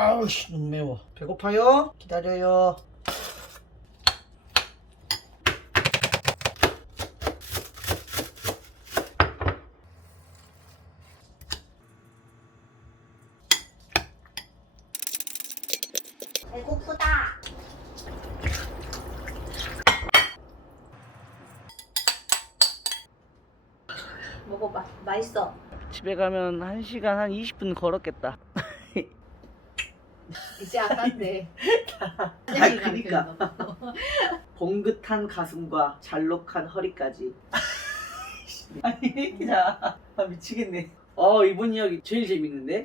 아우 씨 너무 매워 배고파요? 기다려요 배고프다. 먹어봐. 맛있어. 집에 가면 1시간 한 20분 걸었겠다 이제 안 한대. 아니 그니까. 봉긋한 가슴과 잘록한 허리까지. 아니 자. 아, 미치겠네. 어 이번 이야기 제일 재밌는데